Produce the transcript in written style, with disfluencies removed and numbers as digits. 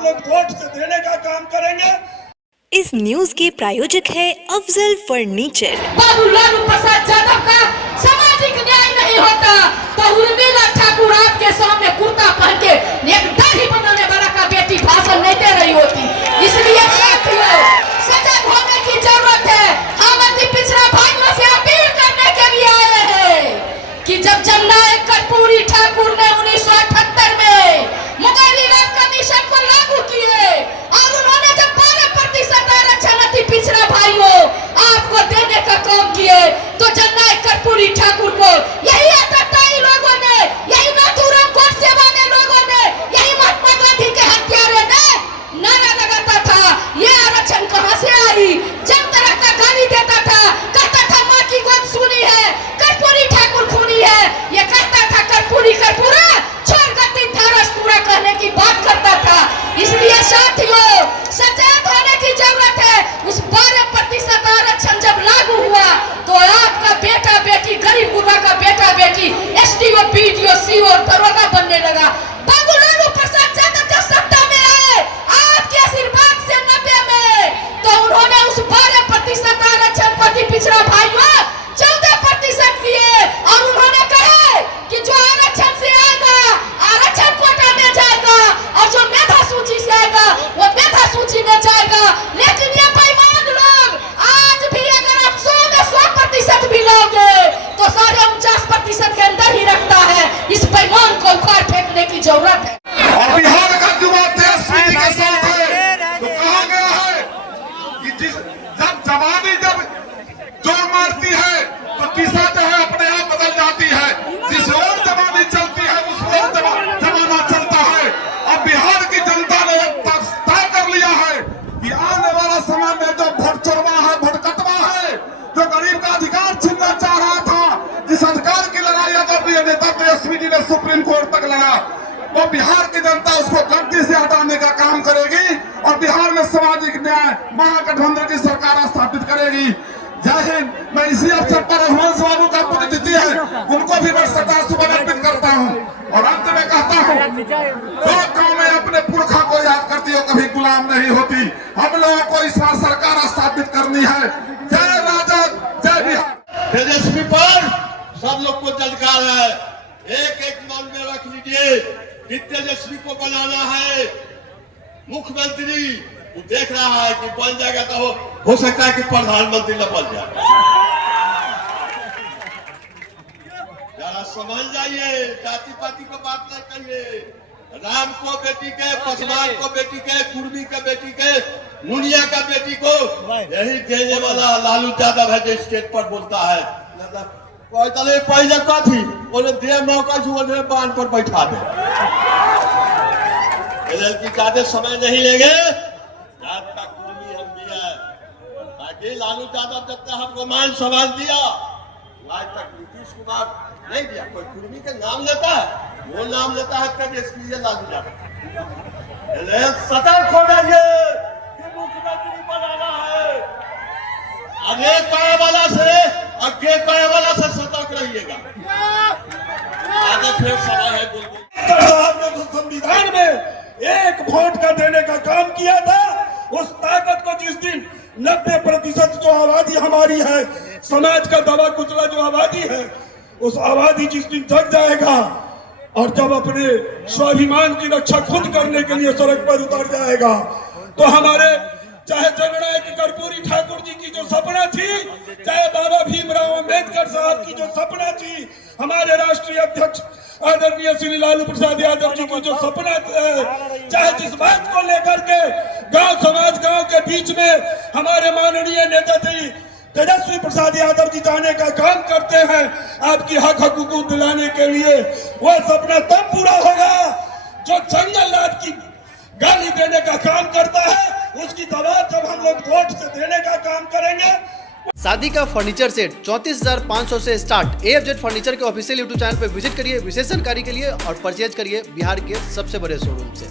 हम लोग वोट से देने का काम करेंगे। इस न्यूज के प्रायोजक है अफजल फर्नीचर। बाबू लालू प्रसाद यादव का सामाजिक न्याय नहीं होता तो उर्मिला ठाकुर आपके सामने कुर्ता पहन के एक दाढ़ी बनाने वाला का बेटी भाषण नहीं दे रही होती। इसलिए साथियों सजग होने की जरूरत है। हम अति पिछड़ा भाइयों से अपील करने के लिए आए हैं कि जब जननायक कर्पूरी ठाकुर ने 1978 में मुगेरी राज कमीशन को लागू किए और उन्होंने जब 12% आरक्षण अति पिछड़ा भाइयों आपको देने का काम किए तो जननायक कर्पूरी ठाकुर को यही आताताई लोगों ने, यही नाथूराम गोडसे वाले लोगों ने, यही महात्मा गांधी के हत्यारे ने नारा लगाता था ये आरक्षण कहां से आई। जब तरह का गाली देता था, कहता था माँ की गोद सुनी है, कर्पूरी ठाकुर खूनी है, ये कहता था कर्पूरी कर्पूरा छोड़ गति धारस पूरा कहने की बात करता था। इसलिए साथियों सचेत होने की जरूरत है। उस 12% आरक्षण जब लागू हुआ तो आपका बेटा बेटी, गरीब गुरबा का बेटा बेटी एसडीओ, बीडीओ, सीओ और दरोगा बनने लगा। बाबू लालू प्रसाद यादव जब सत्ता में आए आपके आशीर्वाद से 90 में तो उन्होंने उस 12% आरक्षण को अति पिछड़ा भाइयों 14% दिए और उन्होंने कहा कि जो आरक्षण से आएगा आरक्षण कोटा में जाएगा और जो मेधा सूची से आएगा वो मेधा सूची में जाएगा। लेकिन ये बेईमान लोग आज भी अगर आप 100 में 100% भी लोगे तो 49% के अंदर ही रखता है। इस बेईमान को उखाड़ फेंकने की जरूरत है। और बिहार का युवा तेजस्वी जी के साथ है तो कहा गया है कि जब जवानी जब जोर मारती है तो दिशा जो है अपने आप बदल जाती है। जिस ओर जवानी चलती है उस ओर जमाना चलता है। अब बिहार की जनता ने तय कर लिया है कि आने वाला समय में जो भटचरवा है, भटकटवा है, जो गरीब का अधिकार छीनना चाह रहा था, जिस अधिकार की लड़ाई आदरणीय नेता तेजस्वी जी ने सुप्रीम कोर्ट तक लड़ा, वो बिहार की जनता उसको गद्दी से हटाने का काम करेगी और बिहार में सामाजिक न्याय महागठबंधन की सरकार स्थापित करेगी। जय हिंद। मैं इसी अवसर पर रघुवंश बाबू का पुण्यतिथि है, उनको भी मैं श्रद्धासुमन अर्पित करता हूँ और अंत में कहता हूँ जो गाँव में अपने पुरखा को याद करती हो कभी गुलाम नहीं होती। हम लोगों को इस बार सरकार स्थापित करनी है। जय राजद, जय बिहार। तेजस्वी पर सब लोग को जलकार है। एक एक मन में रख लीजिए कि तेजस्वी को बनाना है मुख्यमंत्री। वो देख रहा है कि बन जाएगा तो हो सकता है कि प्रधानमंत्री न बन जाए। जरा समझ जाइए, जाति पाति को बात नहीं कहिए। राम को बेटी के, पासवान को बेटी के, कुर्मी के बेटी के, मुनिया का बेटी को यही देने वाला लालू यादव है जो स्टेज पर बोलता है। पहले का थी उन्हें दे मौका जो बांध पर बैठा दे। ज्यादा समय नहीं लेंगे, जात का कुर्मी हम दिया ताकि लालू यादव जब तक हमको मान सम्मान दिया आज तक नीतीश कुमार नहीं दिया। कोई कुर्मी का नाम लेता है, वो नाम लेता है तेजस्वी लालू यादव। सतर्क हो जाइए कि मुख्यमंत्री बनाना है। आगे काय वाला से सतर्क रहिएगा। आगे फिर समय है साहब ने तो संविधान में एक वोट का देने का काम किया था। उस ताकत को जिस दिन 90% जो आबादी हमारी है, समाज का दबा कुचला जो आबादी है, उस आबादी जिस दिन जग जाएगा और जब अपने स्वाभिमान की रक्षा खुद करने के लिए सड़क पर उतर जाएगा तो हमारे चाहे जननायक कर्पूरी ठाकुर जी की जो सपना थी, चाहे बाबा भीमराव अंबेडकर साहब की जो सपना थी, हमारे राष्ट्रीय अध्यक्ष आदरणीय श्री लालू प्रसाद यादव जी की जो सपना, चाहे जिस बात को लेकर के गांव समाज गांव के बीच में हमारे माननीय नेता श्री तेजस्वी प्रसाद यादव जी जाने का काम करते हैं आपकी हक हकूक दिलाने के लिए, वह सपना तब पूरा होगा जो जंगल राज की गाली देने का काम करता है। उसकी दवा जब हम लोग वोट से देने का काम करेंगे। शादी का फर्नीचर सेट 34,500 से स्टार्ट। AFZ फर्नीचर के ऑफिशियल YouTube चैनल पर विजिट करिए विशेष जानकारी के लिए और परचेज करिए बिहार के सबसे बड़े शोरूम से।